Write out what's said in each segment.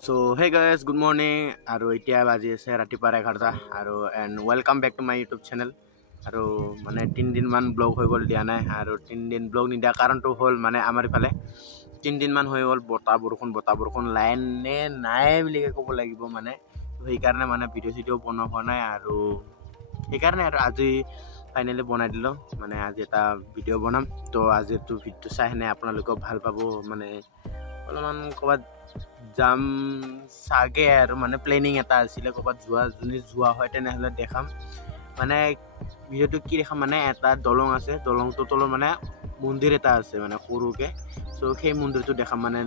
So hey guys, good morning. আৰু এতিয়া বাজি আছে ৰাতিপুৱা 11টা আৰু and welcome back to my YouTube channel. আৰু মানে 3 দিনমান ব্লগ হৈ গ'ল দিয়া নাই আৰু 3 দিন ব্লগ নিদিয়া কাৰণটো হ'ল মানে আমাৰ ইফালে 3 দিনমান হৈ গ'ল বতাহ বৰষুণ লাইনে নাই বুলিকে ক'ব লাগিব মানে। সেইকাৰণে মানে ভিডিঅ' বনোৱা হোৱা নাই আৰু সেইকাৰণে আৰু আজি ফাইনেলি বনাই দিলোঁ। মানে আজি এটা ভিডিঅ' বনাম। তো আজিৰটো ভিডিঅ' চাই কিনে আপোনালোকেও ভাল পাব। মানে অলপমান ক'ৰবাত যাম চাগে আৰু মানে প্লেনিং এটা আছিলে ক'ৰবাত যোৱা হয় তেনেহ'লে দেখাম। মানে ভিডিঅ'টো কি দেখাম মানে এটা দলং আছে, দলংটোৰ তলত মানে মন্দিৰ এটা আছে মানে সৰুকৈ। চ' সেই মন্দিৰটো দেখাম মানে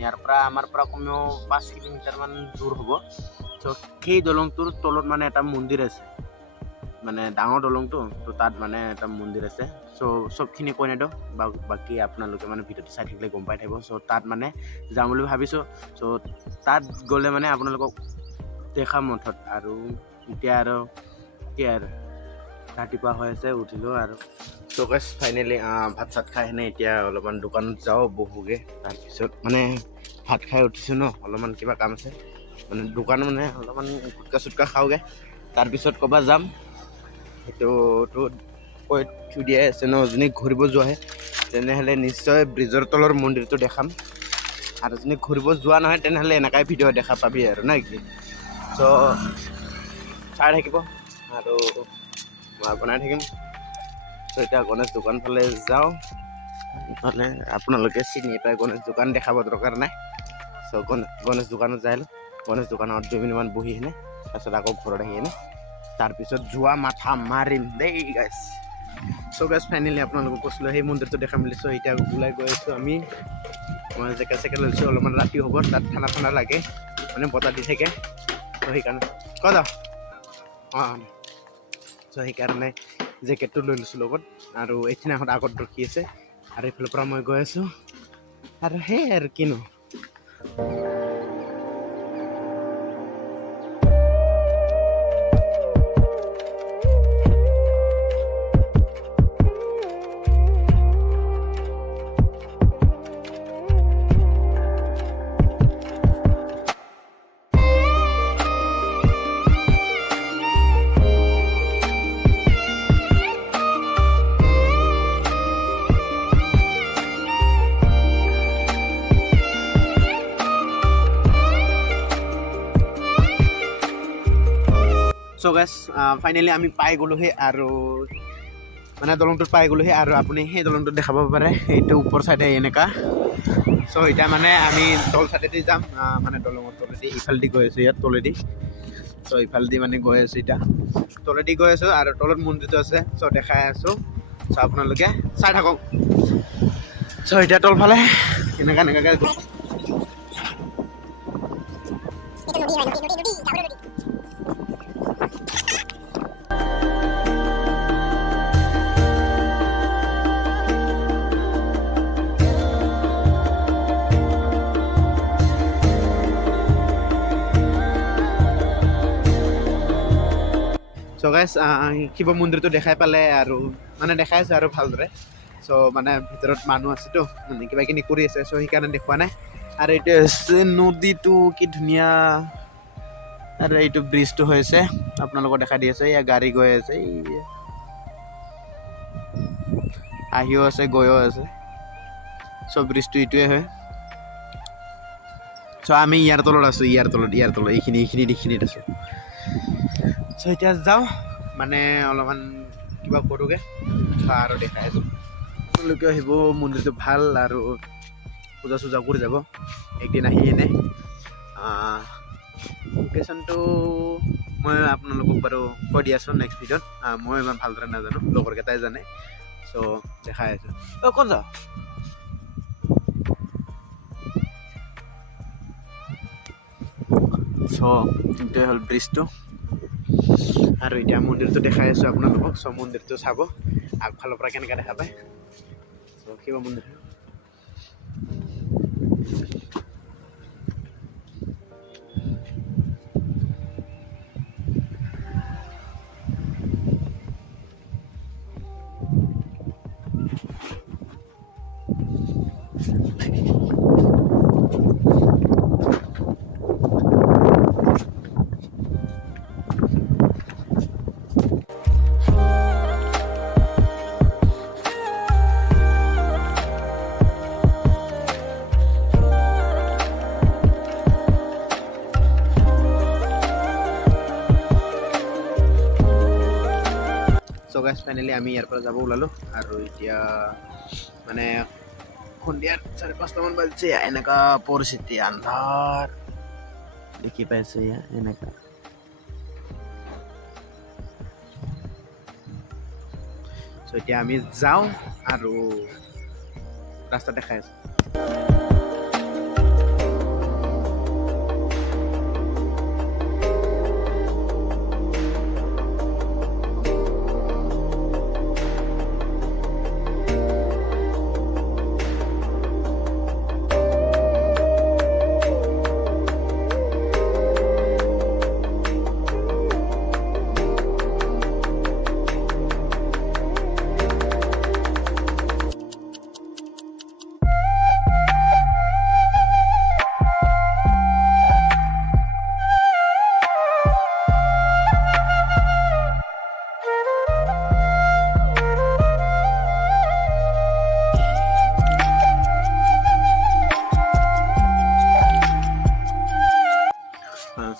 ইয়াৰ পৰা আমাৰ পৰা কমেও 5 কিলোমিটাৰমান দূৰ হ'ব। চ' সেই দলংটোৰ তলত মানে এটা মন্দিৰ আছে, মানে ডাঙৰ দলংটো, তো তাত মানে এটা মন্দিৰ আছে। চ' চবখিনি কৈ নিদিওঁ, বাকী আপোনালোকে মানে ভিডিঅ'টো চাই থাকিলে গম পাই থাকিব। চ' তাত মানে যাম বুলি ভাবিছোঁ। চ' তাত গ'লে মানে আপোনালোকক দেখাম মুঠত। আৰু এতিয়া আৰু কি আৰু ৰাতিপুৱা হৈ আছে, উঠিলোঁ আৰু চ' গাইছ ফাইনেলি ভাত চাত খাই কিনে এতিয়া অলপমান দোকানত যাওঁ বহুগে। তাৰপিছত মানে ভাত খাই উঠিছোঁ ন, অলপমান কিবা কাম আছে মানে দোকান মানে অলপমান গুটকা চুটকা খাওঁগৈ। তাৰপিছত ক'ৰবাত যাম, সেইটোতো কৈ থৈ দিয়াই আছে ন। যদি ঘূৰিব যোৱাহে তেনেহ'লে নিশ্চয় ব্ৰিজৰ তলৰ মন্দিৰটো দেখাম। আৰু যদি ঘূৰিব যোৱা নহয় তেনেহ'লে এনেকাই ভিডিঅ' দেখা পাবি আৰু না কি। চ' চাই থাকিব আৰু মই বনাই থাকিম। চ' এতিয়া গণেশ দোকান ফালে যাওঁ, মানে আপোনালোকে চিনি পাই গণেশ দোকান দেখাব দৰকাৰ নাই। চ' গণেশ দোকানত যাই লওঁ, গণেশ দোকানত 2 মিনিটমান বহি কিনে তাৰপিছত আকৌ ঘৰত আহি কিনে তাৰপিছত যোৱা মাথা মাৰিম দেই গাইছ। চ' গাইছ ফাইনেলি আপোনালোকক কৈছিলোঁ সেই মন্দিৰটো দেখাম বুলি। চ' এতিয়া ওলাই গৈ আছোঁ আমি। মই জেকেট লৈছোঁ, অলপমান ৰাতি হ'ব, তাত ঠাণ্ডা লাগে মানে বতাহ দি থাকে। চ' সেইকাৰণে ক'ত যাওঁ চ' সেইকাৰণে জেকেটটো লৈ লৈছোঁ লগত। আৰু এইখিনিহঁত আগত ৰখি আছে আৰু এইফালৰ পৰা মই গৈ আছোঁ আৰু সেই আৰু কিনো। চ' গাইছ ফাইনেলি আমি পাই গ'লোহি আৰু মানে দলংটোত পাই গ'লোহি। আৰু আপুনি সেই দলংটোত দেখাব পাৰে, সেইটো ওপৰ চাইডে এনেকা। চ' এতিয়া মানে আমি তল চাইডেদি যাম, মানে দলঙৰ তলেদি ইফালেদি গৈ আছোঁ, ইয়াত তলেদি। চ' ইফালেদি মানে গৈ আছোঁ, এতিয়া তলেদি গৈ আছোঁ আৰু তলত মন্দিৰটো আছে। চ' দেখাই আছোঁ, চ' আপোনালোকে চাই থাকক। চ' এতিয়া তলফালে এনেকাকৈ চ' গাইছ শিৱ মন্দিৰটো দেখাই পালে আৰু মানে দেখাই আছে আৰু ভালদৰে। চ' মানে ভিতৰত মানুহ আছেতো, মানে কিবা কিনি কৰি আছে, চ' সেইকাৰণে দেখুওৱা নাই। আৰু এইটো হৈছে নদীটো, কি ধুনীয়া। আৰু এইটো ব্ৰিজটো হৈছে আপোনালোকক দেখাই দি আছে। ইয়াৰ গাড়ী গৈ আছে, আহিও আছে গৈও আছে। চ' ব্ৰিজটো এইটোৱে হয়। চ' আমি ইয়াৰ তলত আছোঁ, ইয়াৰ তলত এইখিনিত আছোঁ। চ' এতিয়া যাওঁ, মানে অলপমান কিবা কৰোঁগৈ আৰু দেখাই আছোঁ। আপোনালোকে আহিব, মন্দিৰটো ভাল আৰু পূজা চূজা কৰি যাব একদিন আহি কিনে। লোকেশ্যনটো মই আপোনালোকক বাৰু কৈ দি আছোঁ নেক্সট ভিডিঅ'ত। মই ইমান ভালদৰে নাজানো, লগৰকেইটাই জানে। চ' দেখাই আছোঁ। ক'ত যাওঁ? চ' এইটোৱে হ'ল ব্ৰিজটো। আৰু এতিয়া মন্দিৰটো দেখাই আছোঁ আপোনালোকক। চ' মন্দিৰটো চাব আগফালৰ পৰা কেনেকৈ দেখা পায়। চ' শিৱ মন্দিৰ গাইজ ফাইনেলি আমি ইয়াৰ পৰা যাব ওলালোঁ আৰু এতিয়া মানে সন্ধিয়াৰ 4:30 মান বাজিছে এনেকুৱা পৰিস্থিতি আন্ধাৰ দেখি পাইছে এনেকুৱা এতিয়া আমি যাওঁ আৰু ৰাস্তা দেখাই আছোঁ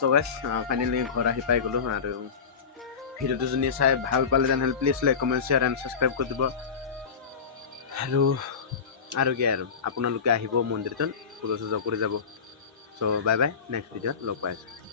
So guys, finally ঘৰ আহি পাই গ'লোঁ আৰু ভিডিঅ'টো যদি চাই ভাল পালে তেনেহ'লে please like comment share and subscribe কৰি দিব আৰু কি আৰু আপোনালোকে আহিব মন্দিৰটোত পূজা চূজা কৰি যাব চ' বাই বাই নেক্সট ভিডিঅ'ত লগ পাই আছোঁ